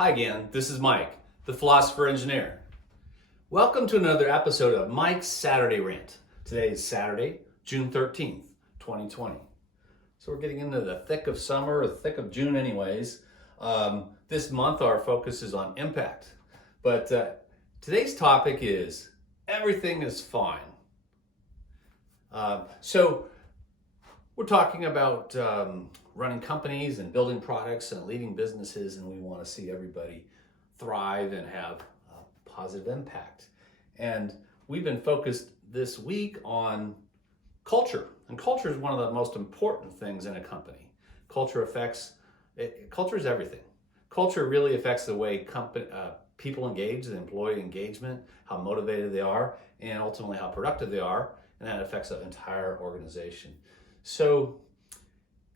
Hi again, this is Mike, the Philosopher Engineer. Welcome to another episode of Mike's Saturday Rant. Today is Saturday, June 13th, 2020. So we're getting into the thick of summer, or the thick of June anyways. This month our focus is on impact. But today's topic is everything is fine. So we're talking about running companies and building products and leading businesses, and we want to see everybody thrive and have a positive impact. And we've been focused this week on culture, and culture is one of the most important things in a company. Culture is everything. Culture really affects the way people engage, the employee engagement, how motivated they are, and ultimately how productive they are, and that affects the entire organization. So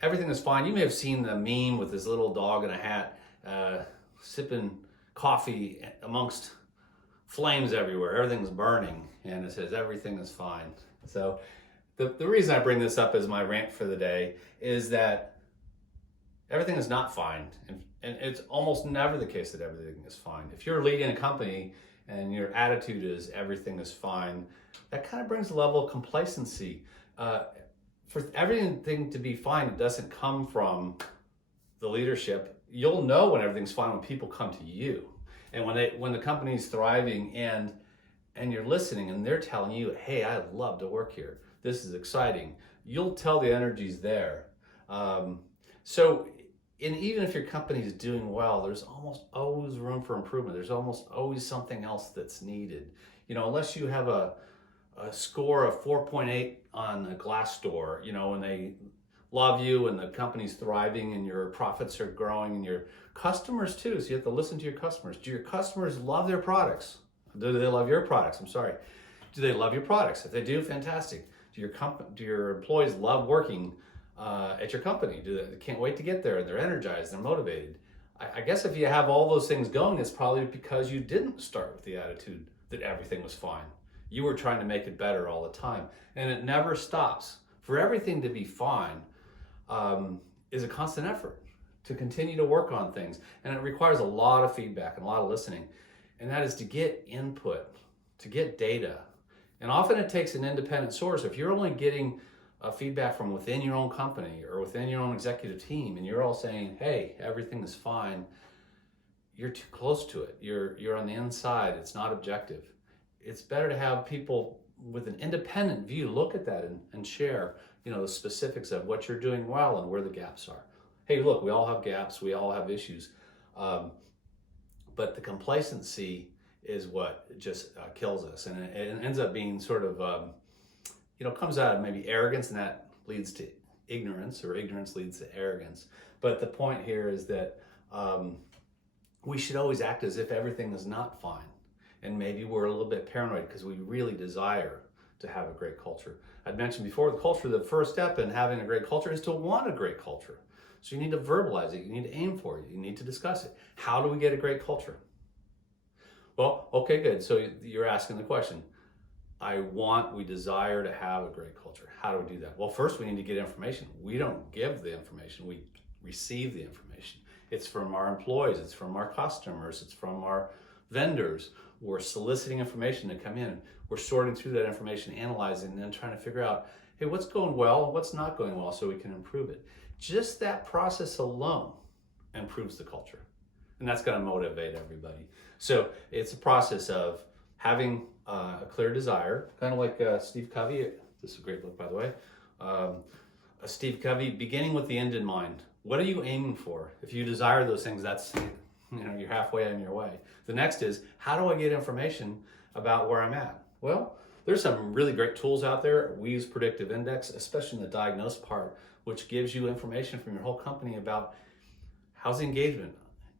everything is fine. You may have seen the meme with this little dog in a hat sipping coffee amongst flames everywhere. Everything's burning, and it says everything is fine. So the reason I bring this up as my rant for the day is that everything is not fine, and it's almost never the case that everything is fine. If you're leading a company and your attitude is everything is fine, that kind of brings a level of complacency. For everything to be fine, it doesn't come from the leadership. You'll know when everything's fine when people come to you, and when the company's thriving and you're listening and they're telling you, "Hey, I love to work here. This is exciting." You'll tell the energy's there. Even if your company's doing well, there's almost always room for improvement. There's almost always something else that's needed. Unless you have a score of 4.8 on a Glassdoor, and they love you and the company's thriving and your profits are growing and your customers too. So you have to listen to your customers. Do your customers love their products? Do they love your products? I'm sorry. Do they love your products? If they do, fantastic. Do your employees love working at your company? They can't wait to get there and they're energized, they're motivated? I guess if you have all those things going, it's probably because you didn't start with the attitude that everything was fine. You were trying to make it better all the time, and it never stops. For everything to be fine is a constant effort to continue to work on things, and it requires a lot of feedback and a lot of listening, and that is to get input, to get data. And often it takes an independent source. If you're only getting feedback from within your own company or within your own executive team, and you're all saying, "Hey, everything is fine," you're too close to it. You're on the inside. It's not objective. It's better to have people with an independent view look at that and share, the specifics of what you're doing well and where the gaps are. Hey, look, we all have gaps, we all have issues, but the complacency is what just kills us, and it ends up being sort of, comes out of maybe arrogance, and that leads to ignorance, or ignorance leads to arrogance. But the point here is that we should always act as if everything is not fine. And maybe we're a little bit paranoid because we really desire to have a great culture. I'd mentioned before, the first step in having a great culture is to want a great culture. So you need to verbalize it, you need to aim for it, you need to discuss it. How do we get a great culture? Well, okay, good. So you're asking the question. We desire to have a great culture. How do we do that? Well, first we need to get information. We don't give the information, we receive the information. It's from our employees, it's from our customers, it's from our vendors. We're soliciting information to come in. We're sorting through that information, analyzing, and then trying to figure out, hey, what's going well, what's not going well, so we can improve it. Just that process alone improves the culture. And that's going to motivate everybody. So it's a process of having a clear desire, kind of like Steve Covey. This is a great book, by the way. Steve Covey, beginning with the end in mind. What are you aiming for? If you desire those things, that's you're halfway on your way. The next is, how do I get information about where I'm at? Well, there's some really great tools out there. We use Predictive Index, especially in the diagnose part, which gives you information from your whole company about how's the engagement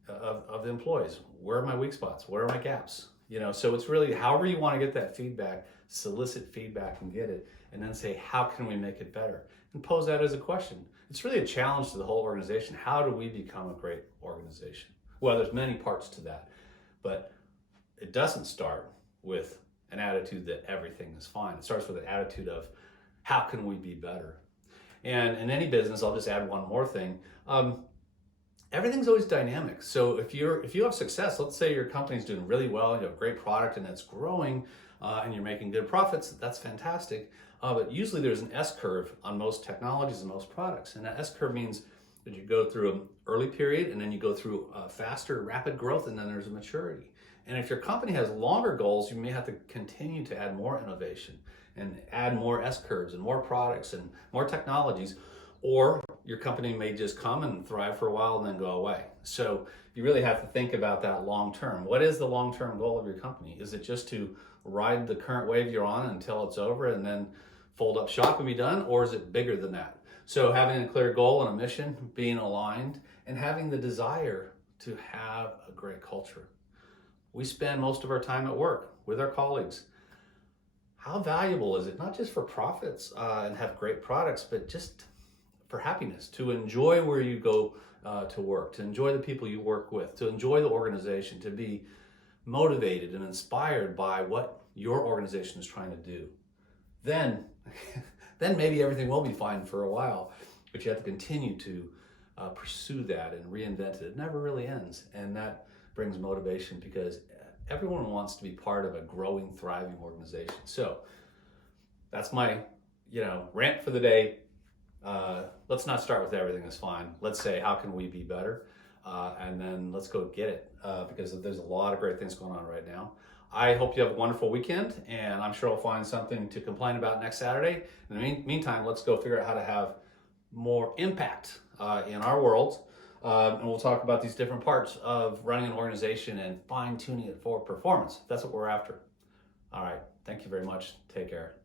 of the employees. Where are my weak spots? Where are my gaps? So it's really however you want to get that feedback, solicit feedback and get it, and then say, how can we make it better? And pose that as a question. It's really a challenge to the whole organization. How do we become a great organization? Well, there's many parts to that, but it doesn't start with an attitude that everything is fine. It starts with an attitude of how can we be better? And in any business, I'll just add one more thing. everything's always dynamic. So if you have success, let's say your company's doing really well, you have a great product and it's growing, and you're making good profits, that's fantastic. But usually there's an S curve on most technologies and most products. And that S curve means that you go through an early period and then you go through a faster, rapid growth, and then there's a maturity. And if your company has longer goals, you may have to continue to add more innovation and add more S curves and more products and more technologies, or your company may just come and thrive for a while and then go away. So you really have to think about that long term. What is the long-term goal of your company? Is it just to ride the current wave you're on until it's over and then fold up shop and be done, or is it bigger than that? So having a clear goal and a mission, being aligned, and having the desire to have a great culture. We spend most of our time at work with our colleagues. How valuable is it, not just for profits and have great products, but just for happiness, to enjoy where you go to work, to enjoy the people you work with, to enjoy the organization, to be motivated and inspired by what your organization is trying to do. Then maybe everything will be fine for a while, but you have to continue to pursue that and reinvent it. It never really ends, and that brings motivation because everyone wants to be part of a growing, thriving organization. So that's my rant for the day. Let's not start with everything is fine. Let's say, how can we be better? And then let's go get it because there's a lot of great things going on right now. I hope you have a wonderful weekend, and I'm sure I'll find something to complain about next Saturday. In the meantime, let's go figure out how to have more impact in our world. And we'll talk about these different parts of running an organization and fine-tuning it for performance. That's what we're after. All right. Thank you very much. Take care.